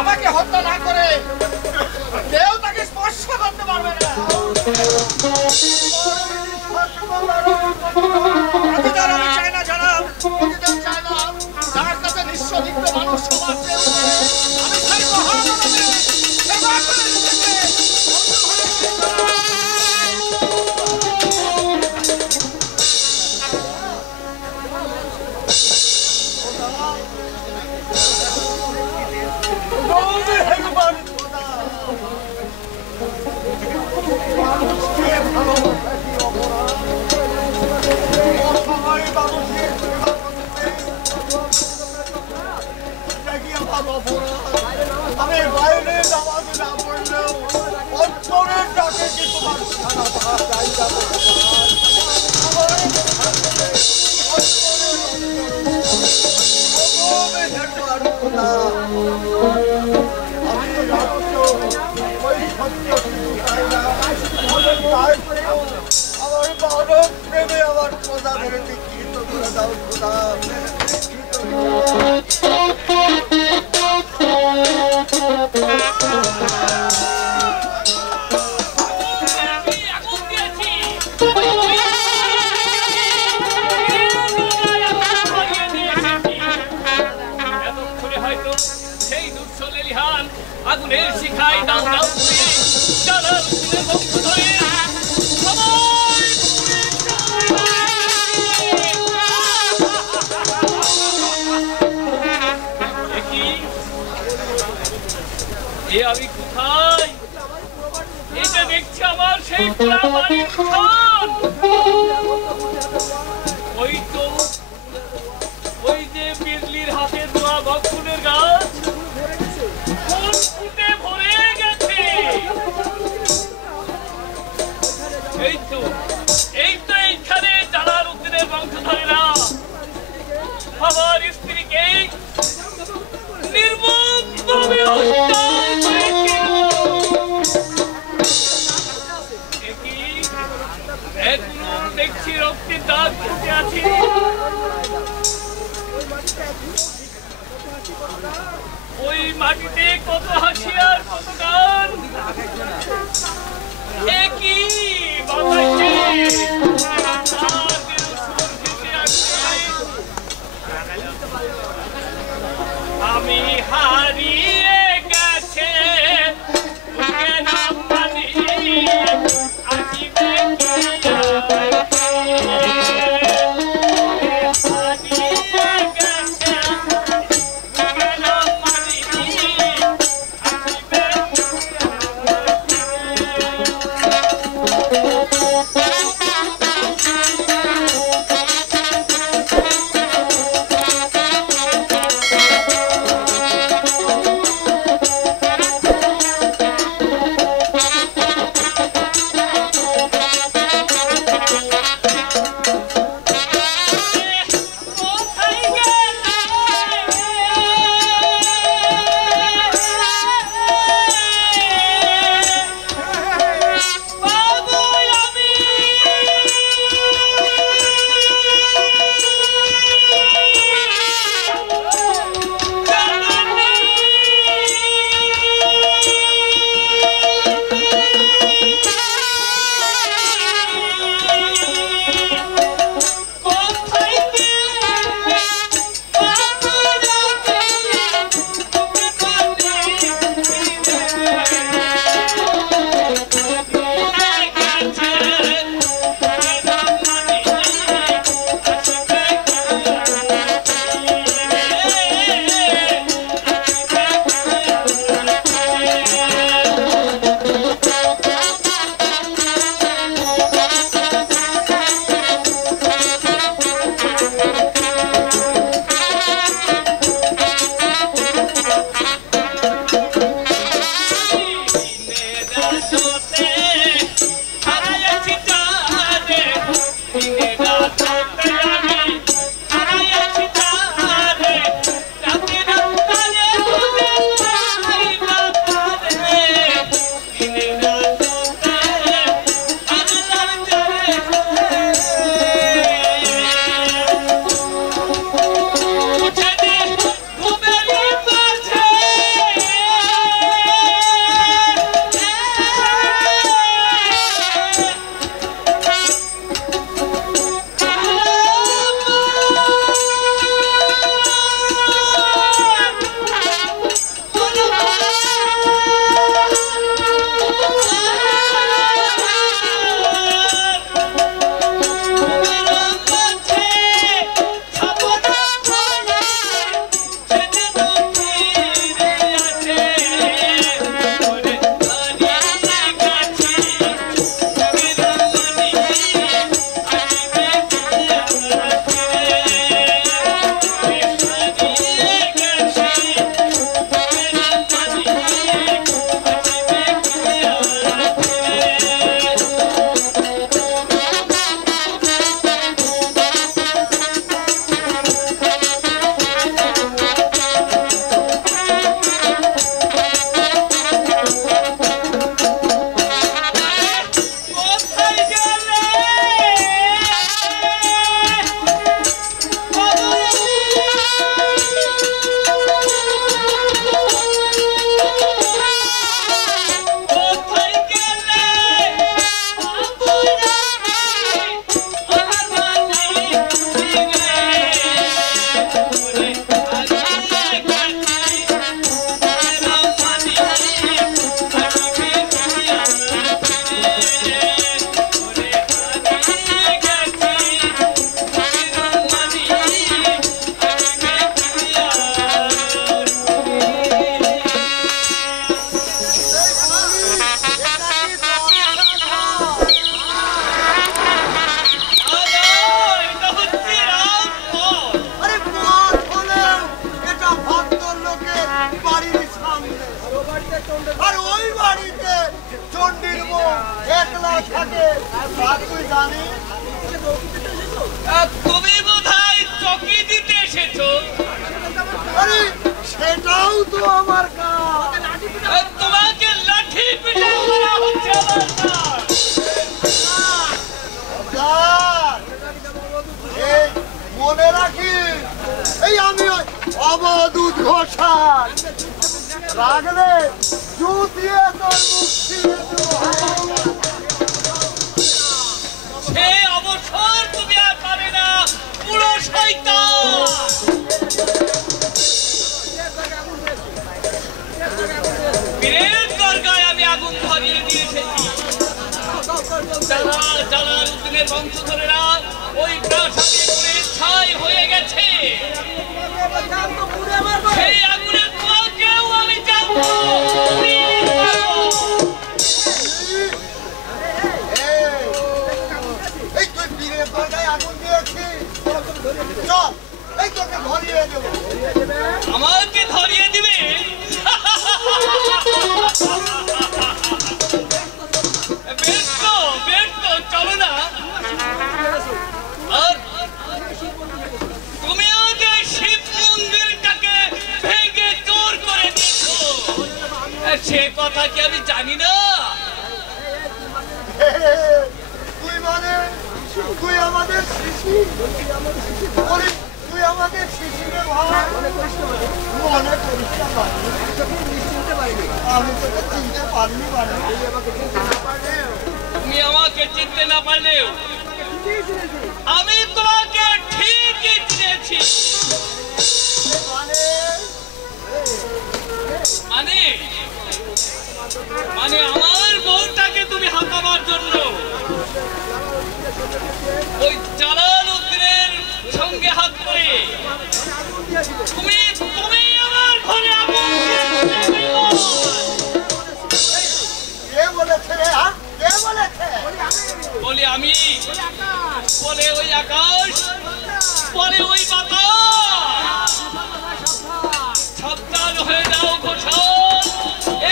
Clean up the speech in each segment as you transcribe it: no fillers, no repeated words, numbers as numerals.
আমাকে আমি বাইরে নামাজ না পড়লেও অন্তরের ডাকে কি তোমার খানা পাওয়া যায় যাবে আমি রাত্র ওই সত্য আমার মানব প্রেমে আমার খোদা ধরে বিকৃত করে দাও খোদা আগুনের শিখায় দাও দাও করে জানার দিনের বন্ধ ধরে আমি কোথায় এটা দেখছি আমার সেই পুরা বাড়ির খান ওই তো ওই যে বিজলির হাতে দোয়া বকুলের গাছ ফুল ফুটে ভরে গেছে এই তো এইখানে জালাল উদ্দিনের বংশধরেরা আমার স্ত্রীকে নির্মমভাবে হত্যা দেখছি রক্তের দাগ ফুটে আছে ওই মাটিতে কত হাসি আর কত গান একই বাতাসে আমি হারিয়ে গেছে আর ওই বাড়িতে চণ্ডীর বউ একলা থাকে। আর তুই জানিস তুমি বোধহয় চকি দিতে এসেছো। আরে সেটাও তো আমার কাজ। তোমাকে লাঠি পিটা করা হচ্ছে আমার কাজ। এই মনে রাখি, এই আমি অবধূত ঘোষাল রাখলে জুতিয়ে তোর মুখ ছিঁড়ে দেবো। সে অবসর তুমি আর পাবে না, পুরো শয়তান। বীরের দরগায় আমি আগুন ধরিয়ে দিয়ে এসেছি। জালালউদ্দিনের বংশধরেরা ওই প্রাসাদে পুড়ে ছাই হয়ে গেছে। সেই আগুনের তোমাকেও আমি জানবো। এই তুই বীরের দরগায় আগুন দিয়েছিস, চল এই তোকে ধরিয়ে দেবো। আমাকে ধরিয়ে দিবে? বেশ তো চলো না। আর তুমিও যে শিব মন্দিরটাকে ভেঙে চোর করে দিয়েছো, সে কথা কি আমি জানি না? তুই মানে তুই আমাদের শিশি, তুই আমাদের শিশিরে ভাই মনে করিস না ভাই। আমি তোকে চিনতে পারিনি মানে। তুমি আমাকে চিনতে না পারলেও আমি তোমাকে ঠিকই চিনেছি। মানে মানে আমার বউটাকে তুমি হাঁকাবার জন্য ওই জালালউদ্দিনের সঙ্গে হাত করে তুমি আমার ঘরে আগুন দিয়েছিলে। কে বলেছে রে? কে বলেছে? বলি আমি, বলে ওই আকাশ, বলে ওই বাতাস। সাবধান হয়ে যাও ঘোষাল,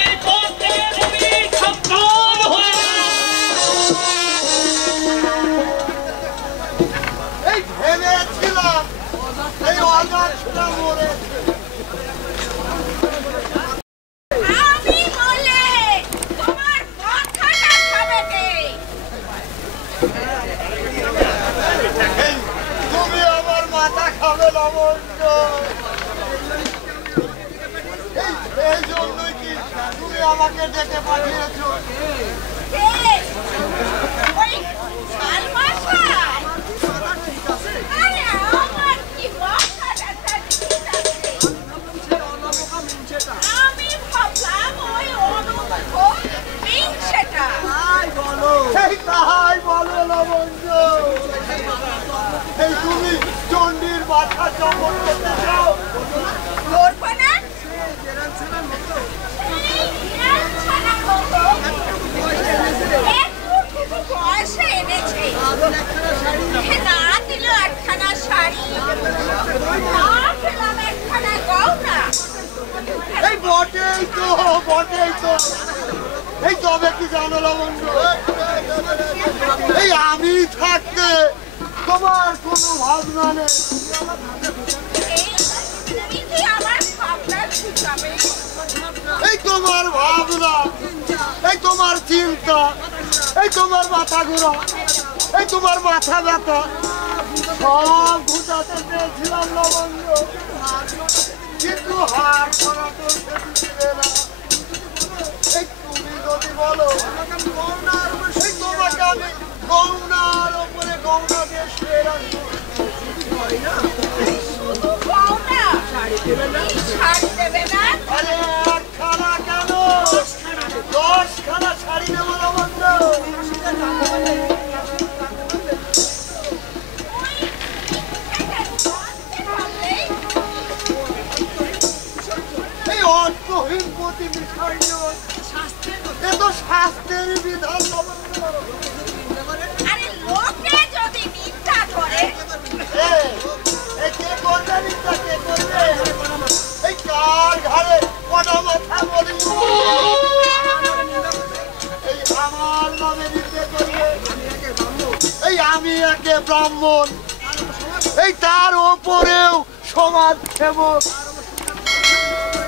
এই পথ থেকে তুমি সাবধান হয়ে এই ভেবেছিলাম এই অনাথটা মরেছে। আমি বলে তোমার মাথাটা খাবে কে? তুমি আমার মাথা খাবে লবণ্য। এই জন্যই কি তুমি আমাকে ডেকে পাঠিয়েছো? কে? ওই শালমশাই? আরে আমার কি মাথাটা ঠিক আছে? আমি ভাবলাম ওই অনুভব মিংসেটা। এই তাহাই বলো লবণ্য। এই তুমি চণ্ডীর মাথা চমক করতে চাও? করবো না? এই ছানা মতো একটু পয়সা এনেছে। না দিল একখানা শাড়ি, না পেলাম একখানা গয়না। এই বটেই তো এই তবে কি জানো লবণ্য, এই আমি থাকতে তোমার কোনো ভাবনা নেই। তুমি কি আমার ভাবনা ছুটাবে? এই তোমার ভাবনা, এই তোমার চিন্তা, এই তোমার মাথা ঘোরা, এই তোমার মাথা ব্যথা সব ঘুটাতে পেয়েছিলাম লবণ্য, কিন্তু হাত ধরা তো সেদিকে না। এই তুমি যদি বলো এই তোমাকে আমি গৌনার ওপরে গৌনা দিয়ে শুয়ে রাখবো। শুধু গয়না? শাড়ি দেবে না? আরে একখানা কেন 10খানা শাড়ি নেবো লবণ্য। এই অর্থহীন প্রতি মিঠাই এ তো শাস্ত্রের বিধান লবণ্য। আরে লোকে যদি নিন্দা করে? কে করবে নিন্দা? কে করবে? এই কার ঘরে কটা মাথা বলি ব্রাহ্মণ, এই তার ওপরেও সমাজ সেবক,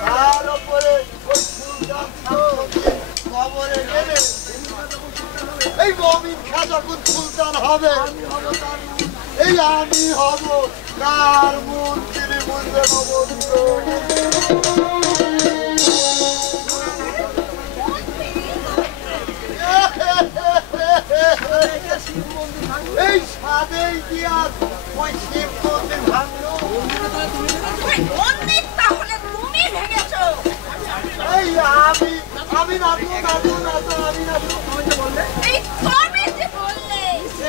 তার ওপরে ওই সুলতান কবরে গেলে এই মমিন খা যখন সুলতান হবে, এই আমি হব তার মন্ত্রী বুঝতে এই সাদে ইতিহাস ওই শিব মন্দির ভাঙলো। তাহলে তুমি ভেঙেছো? এই আমি নাচো নাচো নাচো আমি নাচো এই তুমি যে বললে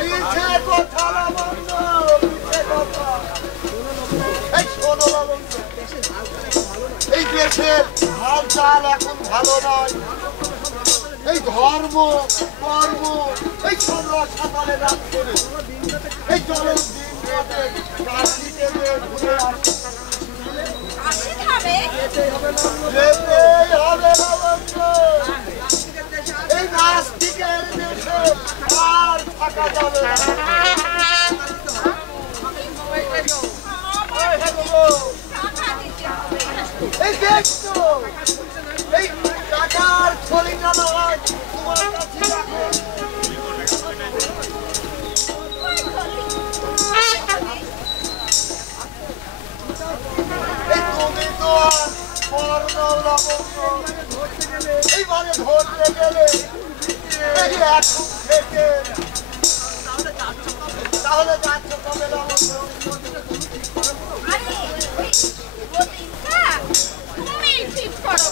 মিছে কথা না বন্ধ, মিছে কথা। এই শোনো না বন্ধু, এই দেশের হাল চাল এখন ভালো নয়। এই ধর্ম কর্ম এই সব সকালে রাত করে এই চলো দিন রাতে রাজনীতিতে ঘুরে আসতে হবে। যেতেই হবে না বন্ধু, এই নাস্তিকের দেশে আর থাকা যাবে না। টাকা দিতে হবে। এই দেখছো এই টাকার ছলিঙ্গা নয় তোমার কাছে রাখো। এই তুমি তো আর পর্ণলা বন্ধু, এইবারে ধরতে গেলে এই এখন থেকে তাহলে যাচ্ছ কবে না বন্ধু? আরে ওদিনটা তুমি ঠিক করো।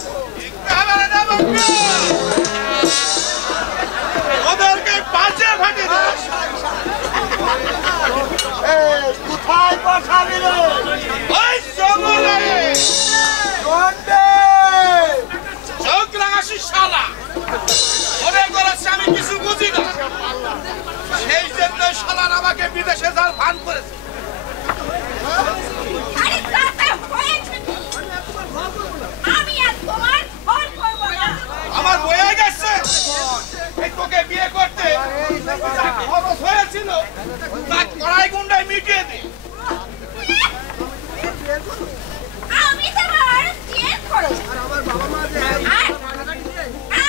ওদেরকে পাশে ফাটিয়ে দাও। এই কোথায় পাঠাবি রে? ওই জঙ্গলে কোনটে? চোখ লাগাসি শালা। মনে করেছে আমি কিছু বুঝি না, সেই জন্য শালার আমাকে বিদেশে যাওয়ার ভান করেছে। আরে তাতে হয়েছে কি? আমি আর তোমার ভর করবো না। আমার বয়ে গেছে এই তোকে বিয়ে করতে যা খরচ হয়েছিল তা কড়াই গুন্ডায় মিটিয়ে দে। আমি তোমার জেদ করো। আর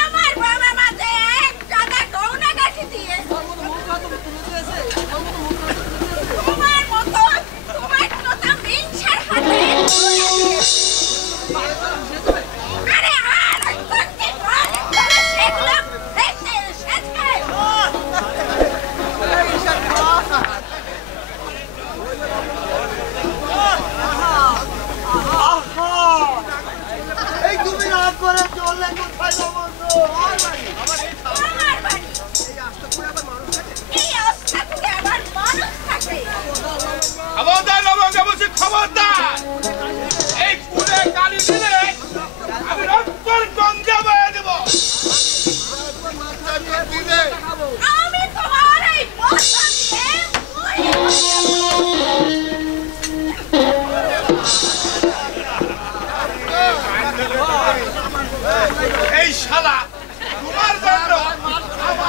আমার বাবা মা যে এক টাকা গহনা গাঠি দিয়ে তোমার মতো মিনসার হাতে আরে আর করতে পারে করে সেগুলো দেখতে এসেছে। আহা! এই তুমি রাগ করে চললে কোথায় যাবো বন্ধু? আমার বাড়ি এই অবস্থাতে আবার মানুষ থাকে। খবরদার নবকে বলছি, খবরদার এই ফুলে কালি দিলে আমি রক্তের গঙ্গা বয়ে দেবো। আমার